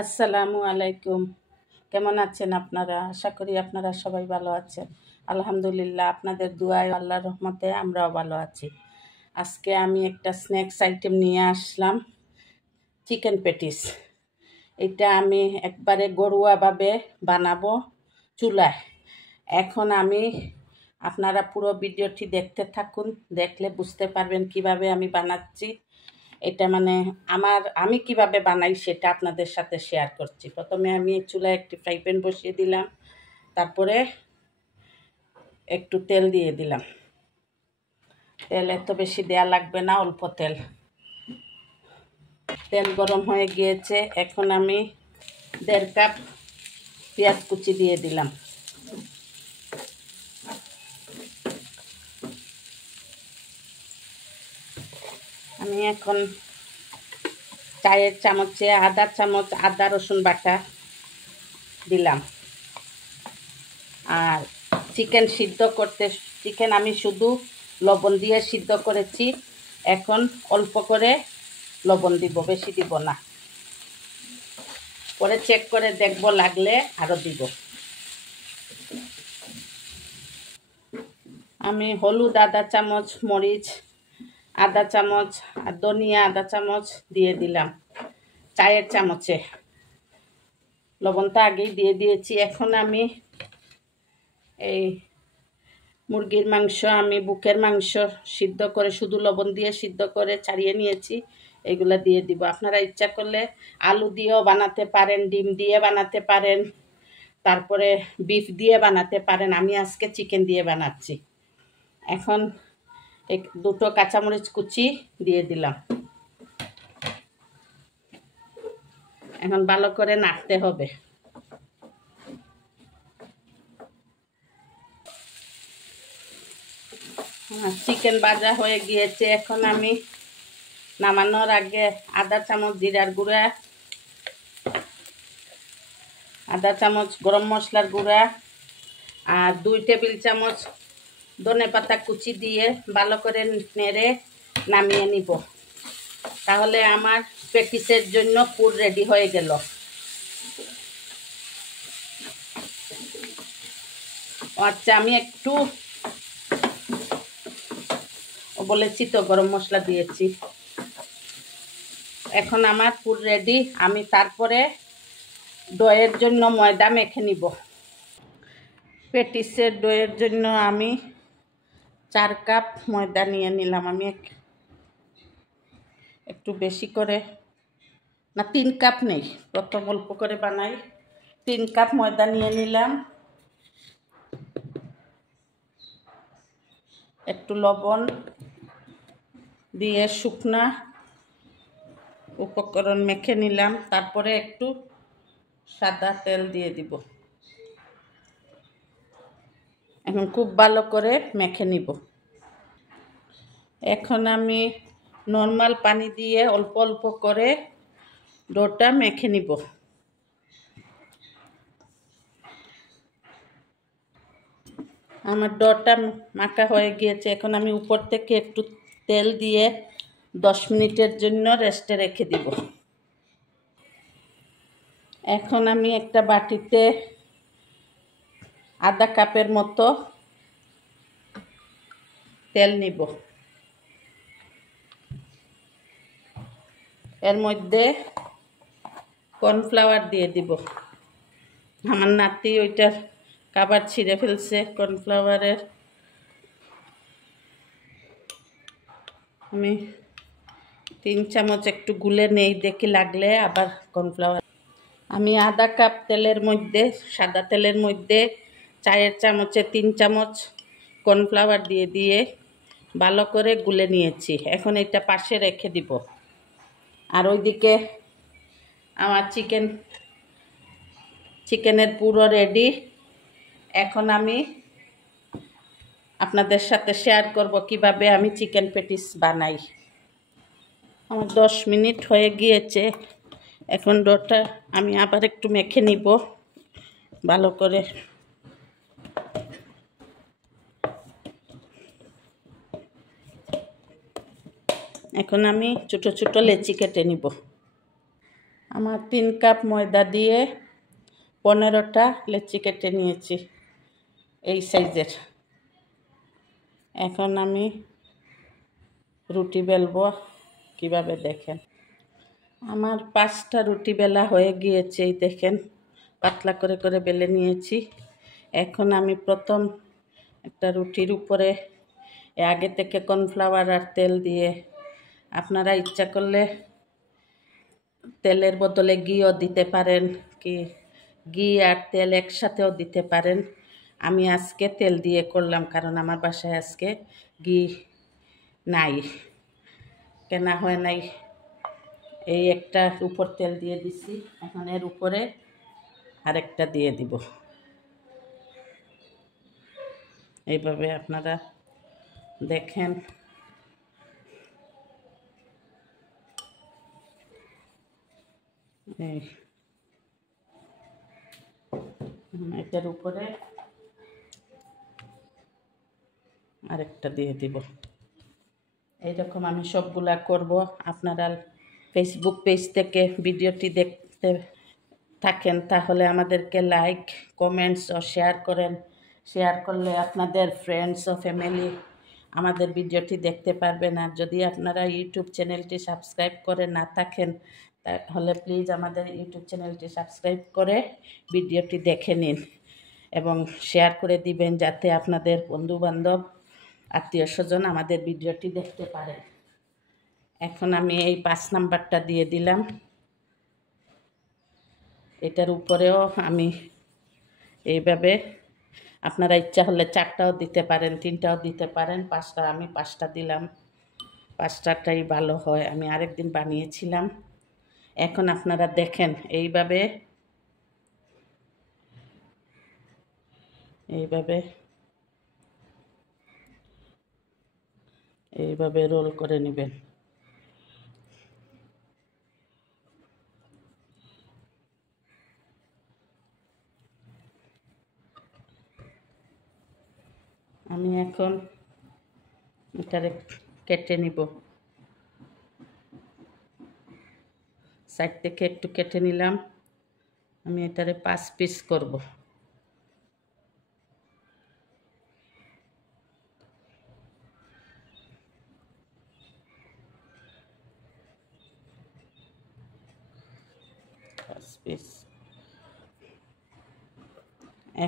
আসসালামু আলাইকুম। কেমন আছেন আপনারা? আশা করি আপনারা সবাই ভালো আছেন। আলহামদুলিল্লাহ, আপনাদের দুআয় আল্লাহর রহমতে আমরাও ভালো আছি। আজকে আমি একটা স্ন্যাক্স আইটেম নিয়ে আসলাম, চিকেন প্যাটিস। এটা আমি একবারে ঘরোয়াভাবে বানাবো চুলায়। এখন আপনারা পুরো ভিডিওটি দেখতে থাকুন, দেখলে বুঝতে পারবেন কিভাবে আমি বানাচ্ছি। এটা আমি কিভাবে বানাই সেটা আপনাদের সাথে শেয়ার করছি। প্রথমে আমি চুলায় একটি ফ্রাই প্যান বসিয়ে দিলাম, তারপরে একটু তেল দিয়ে দিলাম। তেল এত বেশি দেয়া লাগবে না, অল্প তেল। তেল গরম হয়ে গিয়েছে, এখন আমি 1.5 কাপ পেঁয়াজ কুচি দিয়ে দিলাম। আমি এখন চায়ের চামচে আধা চামচ আদা রসুন বাটা দিলাম। আর চিকেন আমি শুধু লবণ দিয়ে সিদ্ধ করেছি, এখন অল্প করে লবণ দিব, বেশি দিব না। পরে চেক করে দেখব, লাগলে আরও দিব। আমি হলুদ আধা চামচ, মরিচ আধা চামচ আর ধনিয়া আধা চামচ দিয়ে দিলাম চায়ের চামচে। লবণটা আগেই দিয়ে দিয়েছি। এখন আমি এই মুরগির মাংস, আমি বুকের মাংস সিদ্ধ করে শুধু লবণ দিয়ে সিদ্ধ করে ছাড়িয়ে নিয়েছি, এগুলা দিয়ে দিব। আপনারা ইচ্ছা করলে আলু দিয়েও বানাতে পারেন, ডিম দিয়ে বানাতে পারেন, তারপরে বিফ দিয়ে বানাতে পারেন। আমি আজকে চিকেন দিয়ে বানাচ্ছি। এখন দুটো কাঁচামরিচ কুচি দিয়ে দিলাম। এখন ভালো করে নাড়তে হবে। চিকেন ভাজা হয়ে গিয়েছে। এখন আমি নামানোর আগে আধা চামচ জিরার গুঁড়া, আধা চামচ গরম মশলার গুঁড়া আর 2 টেবিল চামচ ধনেপাতা কুচি দিয়ে ভালো করে নেড়ে নামিয়ে নিব। তাহলে আমার প্যাটিসের জন্য পুর রেডি হয়ে গেল। আচ্ছা, আমি একটু বলেছি তো গরম মশলা দিয়েছি। এখন আমার পুর রেডি। আমি তারপরে দইয়ের জন্য ময়দা মেখে নিব। প্যাটিসের দইয়ের জন্য আমি 4 কাপ ময়দা নিয়ে নিলাম। আমি একটু বেশি করে না, 3 কাপ নেই, প্রথম অল্প করে বানাই। 3 কাপ ময়দা নিয়ে নিলাম। একটু লবণ দিয়ে শুকনা উপকরণ মেখে নিলাম। তারপরে একটু সাদা তেল দিয়ে দিব। এখন খুব ভালো করে মেখে নিব। এখন আমি নর্মাল পানি দিয়ে অল্প অল্প করে ডোটা মেখে নিব। আমার ডোটা মাখা হয়ে গিয়েছে। এখন আমি উপর থেকে একটু তেল দিয়ে 10 মিনিটের জন্য রেস্টে রেখে দিব। এখন আমি একটা বাটিতে আধা কাপের মতো তেল নিব। এর মধ্যে কর্নফ্লাওয়ার দিয়ে দিব। আমার নাতি ওইটার কাবার ছিঁড়ে ফেলছে কর্নফ্লাওয়ারের। আমি 3 চামচ একটু গুলে নেই, দেখি লাগলে আবার কর্নফ্লাওয়ার। আমি আধা কাপ তেলের মধ্যে, সাদা তেলের মধ্যে চায়ের চামচে 3 চামচ কর্নফ্লাওয়ার দিয়ে ভালো করে গুলে নিয়েছি। এখন এটা পাশে রেখে দিব। আর ওইদিকে আমার চিকেনের পুরো রেডি। এখন আমি আপনাদের সাথে শেয়ার করব কিভাবে আমি চিকেন প্যাটিস বানাই। আমার 10 মিনিট হয়ে গিয়েছে। এখন ডোটা আমি আবার একটু মেখে নিব ভালো করে। এখন আমি ছোটো ছোটো লেচি কেটে নিব। আমার 3 কাপ ময়দা দিয়ে 15টা লেচি কেটে নিয়েছি এই সাইজের। এখন আমি রুটি বেলবো, কিভাবে দেখেন। আমার 5টা রুটি বেলা হয়ে গিয়েছে, এই দেখেন পাতলা করে করে বেলে নিয়েছি। এখন আমি প্রথম একটা রুটির উপরে আগে থেকে কর্নফ্লাওয়ার আর তেল দিয়ে, আপনারা ইচ্ছা করলে তেলের বদলে ঘিও দিতে পারেন, কি ঘি আর তেল একসাথেও দিতে পারেন। আমি আজকে তেল দিয়ে করলাম, কারণ আমার বাসায় আজকে ঘি নাই, কেনা হয় নাই। এই একটা উপর তেল দিয়ে দিছি, এখন এর উপরে আরেকটা দিয়ে দিব। এইভাবে আপনারা দেখেন। এটার উপরে আরেকটা দিয়ে দিব। এইরকম আমি সবগুলা করব। আপনারা ফেসবুক পেজ থেকে ভিডিওটি দেখতে থাকেন তাহলে আমাদেরকে লাইক, কমেন্টস ও শেয়ার করেন। শেয়ার করলে আপনাদের ফ্রেন্ডস ও ফ্যামিলি আমাদের ভিডিওটি দেখতে পারবেন। আর যদি আপনারা ইউটিউব চ্যানেলটি সাবস্ক্রাইব করে না থাকেন তাহলে প্লিজ আমাদের ইউটিউব চ্যানেলটি সাবস্ক্রাইব করে ভিডিওটি দেখে নিন এবং শেয়ার করে দিবেন, যাতে আপনাদের বন্ধুবান্ধব, আত্মীয় স্বজন আমাদের ভিডিওটি দেখতে পারে। এখন আমি এই 5 নাম্বারটা দিয়ে দিলাম। এটার উপরেও আমি এইভাবে, আপনারা ইচ্ছা হলে 4টাও দিতে পারেন, 3টাও দিতে পারেন, 5টা, আমি 5টা দিলাম। 5টাটাই ভালো হয়, আমি আরেকদিন বানিয়েছিলাম। এখন আপনারা দেখেন এইভাবে এইভাবে এইভাবে রোল করে নেবেন। আমি এখন এটারে কেটে নিব, সাইড থেকে একটু কেটে নিলাম। আমি এটারে 5 পিস করব।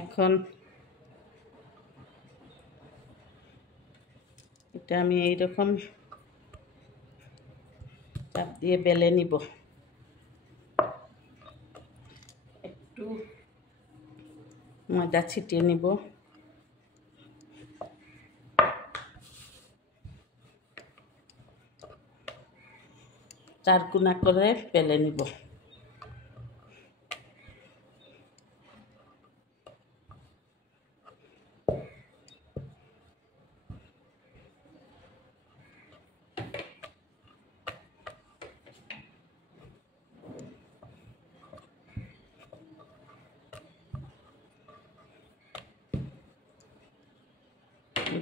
এখন এটা আমি এইরকম চাপ দিয়ে বেলে নিব। একটু ময়দা ছিটিয়ে নিব। চারকোনা করে বেলে নিব।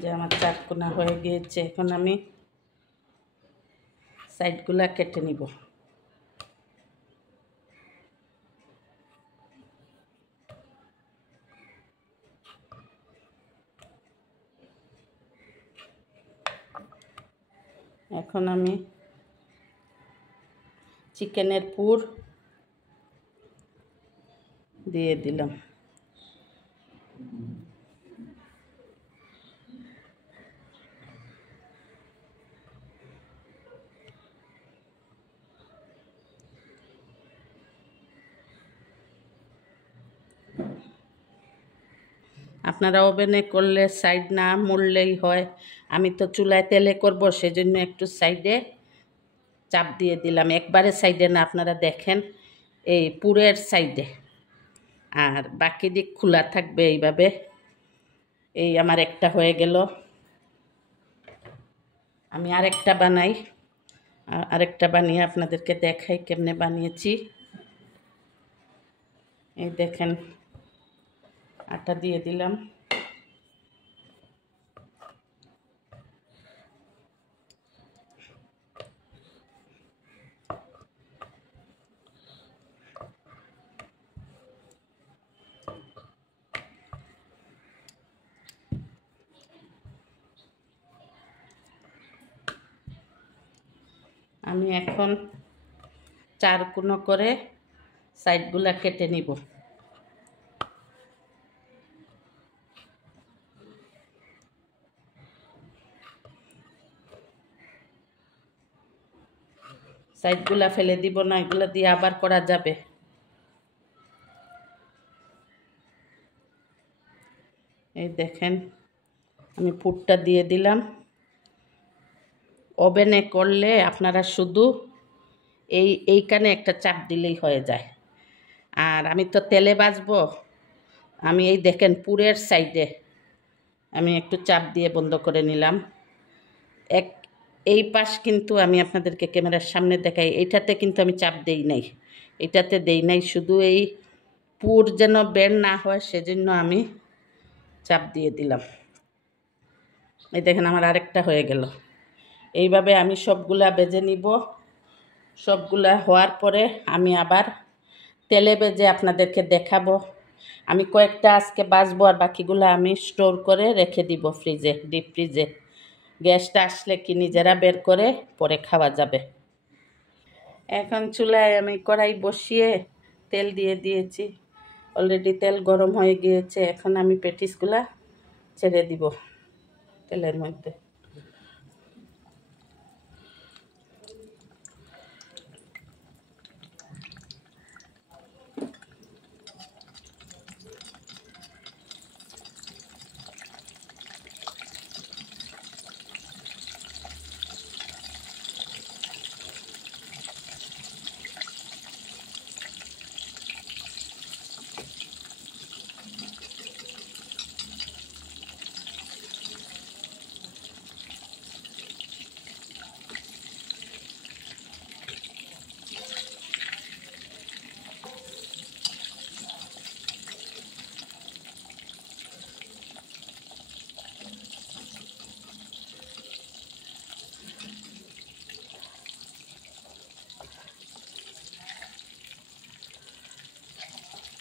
যে আমার চারকোনা হয়ে গিয়েছে, এখন আমি সাইডগুলা কেটে নিব। এখন আমি চিকেনের পুর দিয়ে দিলাম। আপনারা ওভেনে করলে সাইড না মুড়লেই হয়, আমি তো চুলায় তেলে করব, সেজন্য একটু সাইডে চাপ দিয়ে দিলাম। একবারে সাইডে না, আপনারা দেখেন এই পুরের সাইডে, আর বাকি দিক খোলা থাকবে। এইভাবে এই আমার একটা হয়ে গেল। আমি আরেকটা বানাই, আরেকটা বানিয়ে আপনাদেরকে দেখাই কেমনে বানিয়েছি। এই দেখেন, আটা দিয়ে দিলাম। আমি এখন 4 কোণ করে সাইডগুলা কেটে নিব। সাইডগুলা ফেলে দিব না, এগুলো দিয়ে আবার করা যাবে। এই দেখেন আমি পুরটা দিয়ে দিলাম। ওভেনে করলে আপনারা শুধু এইখানে একটা চাপ দিলেই হয়ে যায়। আর আমি তো তেলে ভাজবো, আমি এই দেখেন পুরের সাইডে আমি একটু চাপ দিয়ে বন্ধ করে নিলাম। এই পাশ কিন্তু আমি আপনাদেরকে ক্যামেরার সামনে দেখাই, এইটাতে কিন্তু আমি চাপ দেই নাই, এটাতে দেই নাই, শুধু এই পুর যেন বের না হয় সেজন্য আমি চাপ দিয়ে দিলাম। এই দেখেন আমার আরেকটা হয়ে গেল। এইভাবে আমি সবগুলা ভেজে নিব। সবগুলা হওয়ার পরে আমি আবার তেলে ভেজে আপনাদেরকে দেখাবো। আমি কয়েকটা আজকে ভাজবো আর বাকিগুলো আমি স্টোর করে রেখে দিব ফ্রিজে, ডিপ ফ্রিজে। গ্যাসটা আসলে কি নিজেরা বের করে পরে খাওয়া যাবে। এখন চুলায় আমি কড়াই বসিয়ে তেল দিয়ে দিয়েছি। অলরেডি তেল গরম হয়ে গিয়েছে। এখন আমি পেটিসগুলা ছেড়ে দিব তেলের মধ্যে।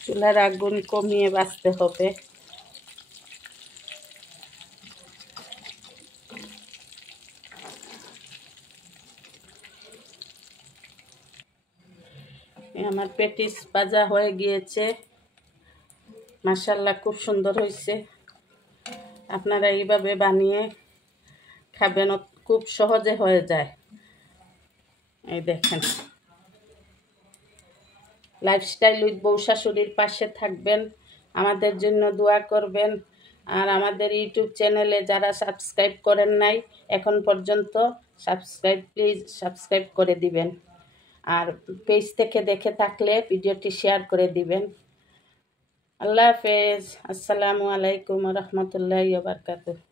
চুলার আগুন কমিয়ে বাঁচতে হবে। আমার পেটিস ভাজা হয়ে গিয়েছে, মাশাআল্লাহ খুব সুন্দর হয়েছে। আপনারা এইভাবে বানিয়ে খাবেন, খুব সহজে হয়ে যায়। এই দেখেন, লাইফস্টাইল উইথ বউ শাশুড়ির পাশে থাকবেন, আমাদের জন্য দোয়া করবেন। আর আমাদের ইউটিউব চ্যানেলে যারা সাবস্ক্রাইব করেন নাই এখন পর্যন্ত, প্লিজ সাবস্ক্রাইব করে দিবেন। আর পেজ থেকে দেখে থাকলে ভিডিওটি শেয়ার করে দিবেন। আল্লাহ হাফেজ। আসসালামু আলাইকুম ওয়া রাহমাতুল্লাহি ওয়া বারাকাতুহু।